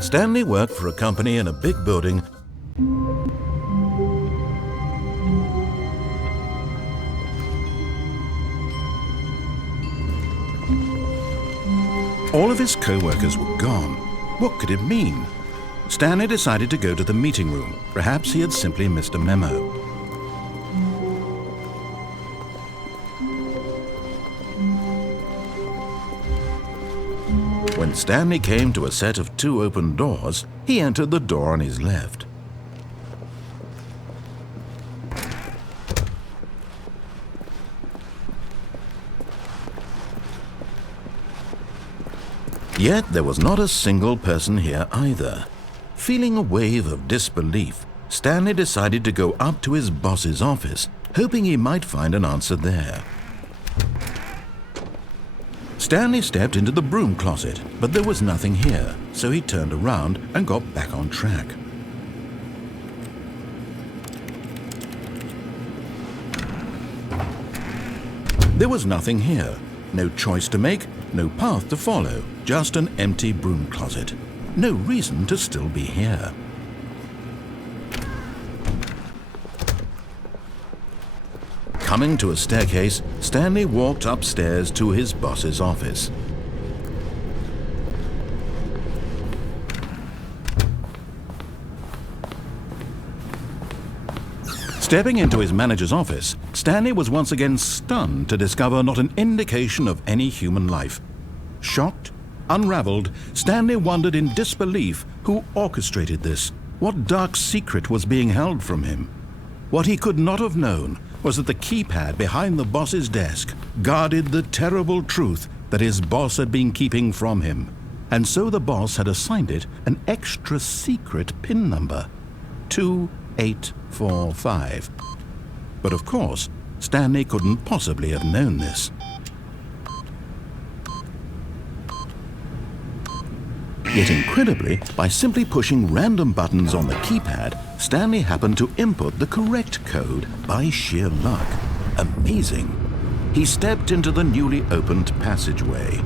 Stanley worked for a company in a big building. All of his co-workers were gone. What could it mean? Stanley decided to go to the meeting room. Perhaps he had simply missed a memo. When Stanley came to a set of 2 open doors, he entered the door on his left. Yet there was not a single person here either. Feeling a wave of disbelief, Stanley decided to go up to his boss's office, hoping he might find an answer there. Stanley stepped into the broom closet, but there was nothing here, so he turned around and got back on track. There was nothing here. No choice to make, no path to follow, just an empty broom closet. No reason to still be here. Coming to a staircase, Stanley walked upstairs to his boss's office. Stepping into his manager's office, Stanley was once again stunned to discover not an indication of any human life. Shocked, unraveled, Stanley wondered in disbelief who orchestrated this, what dark secret was being held from him. What he could not have known was that the keypad behind the boss's desk guarded the terrible truth that his boss had been keeping from him, and so the boss had assigned it an extra secret PIN number, 2845. But of course, Stanley couldn't possibly have known this. Yet incredibly, by simply pushing random buttons on the keypad, Stanley happened to input the correct code by sheer luck. Amazing. He stepped into the newly opened passageway.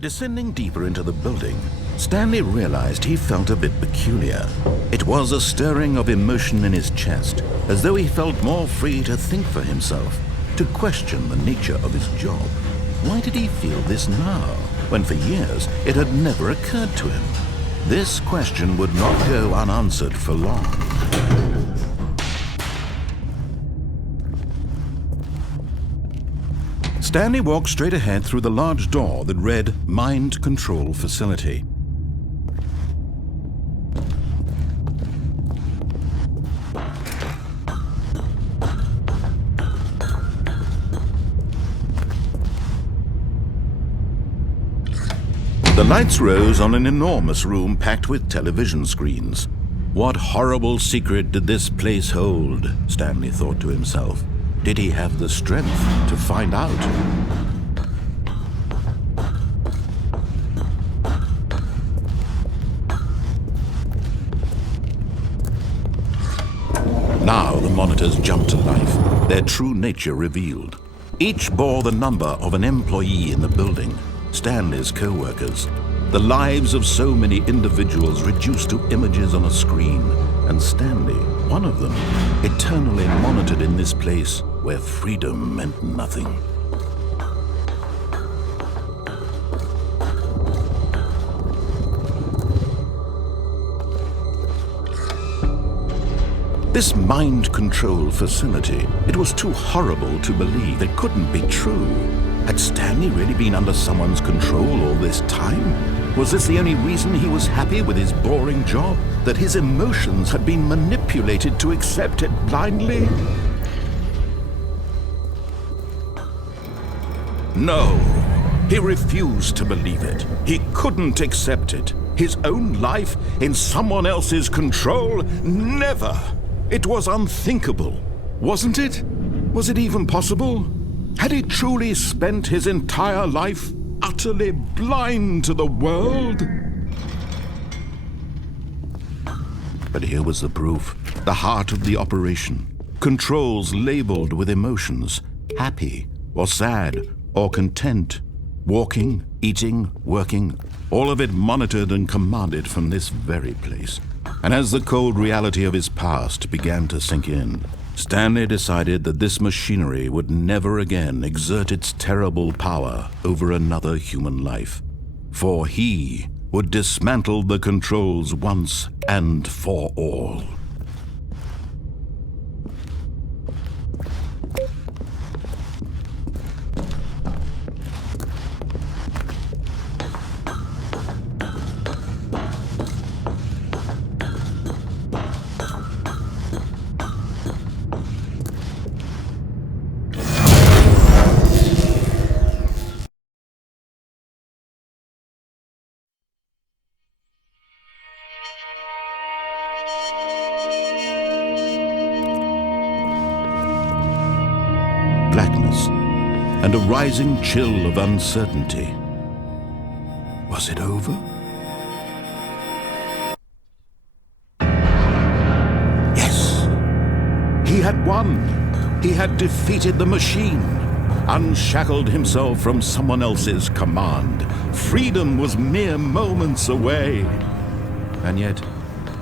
Descending deeper into the building, Stanley realized he felt a bit peculiar. It was a stirring of emotion in his chest, as though he felt more free to think for himself, to question the nature of his job. Why did he feel this now, when for years it had never occurred to him? This question would not go unanswered for long. Stanley walked straight ahead through the large door that read Mind Control Facility. The lights rose on an enormous room packed with television screens. What horrible secret did this place hold? Stanley thought to himself. Did he have the strength to find out? Now the monitors jumped to life, their true nature revealed. Each bore the number of an employee in the building, Stanley's co-workers. The lives of so many individuals reduced to images on a screen, and Stanley, one of them, eternally monitored in this place where freedom meant nothing. This mind control facility, it was too horrible to believe. It couldn't be true. Had Stanley really been under someone's control all this time? Was this the only reason he was happy with his boring job? That his emotions had been manipulated to accept it blindly? No, he refused to believe it. He couldn't accept it. His own life in someone else's control? Never! It was unthinkable, wasn't it? Was it even possible? Had he truly spent his entire life utterly blind to the world? But here was the proof, the heart of the operation. Controls labeled with emotions, happy or sad or content, walking, eating, working, all of it monitored and commanded from this very place. And as the cold reality of his past began to sink in, Stanley decided that this machinery would never again exert its terrible power over another human life. For he would dismantle the controls once and for all. Blackness and a rising chill of uncertainty. Was it over? Yes! He had won! He had defeated the machine, unshackled himself from someone else's command. Freedom was mere moments away. And yet,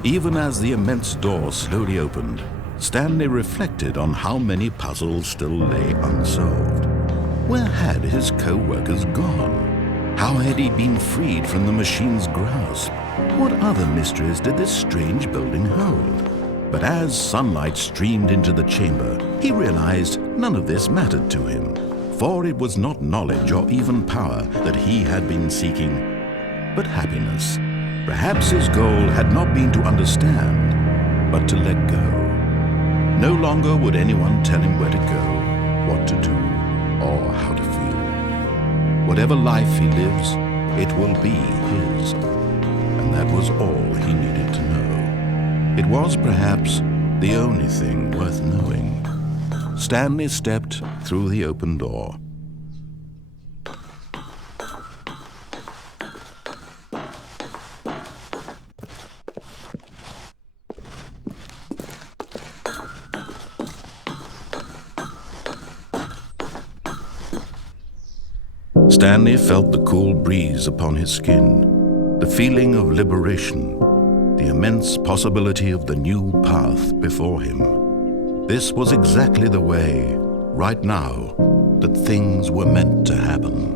even as the immense door slowly opened, Stanley reflected on how many puzzles still lay unsolved. Where had his co-workers gone? How had he been freed from the machine's grasp? What other mysteries did this strange building hold? But as sunlight streamed into the chamber, he realized none of this mattered to him, for it was not knowledge or even power that he had been seeking, but happiness. Perhaps his goal had not been to understand, but to let go. No longer would anyone tell him where to go, what to do, or how to feel. Whatever life he lives, it will be his. And that was all he needed to know. It was perhaps the only thing worth knowing. Stanley stepped through the open door. Stanley felt the cool breeze upon his skin, the feeling of liberation, the immense possibility of the new path before him. This was exactly the way, right now, that things were meant to happen.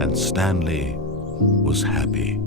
And Stanley was happy.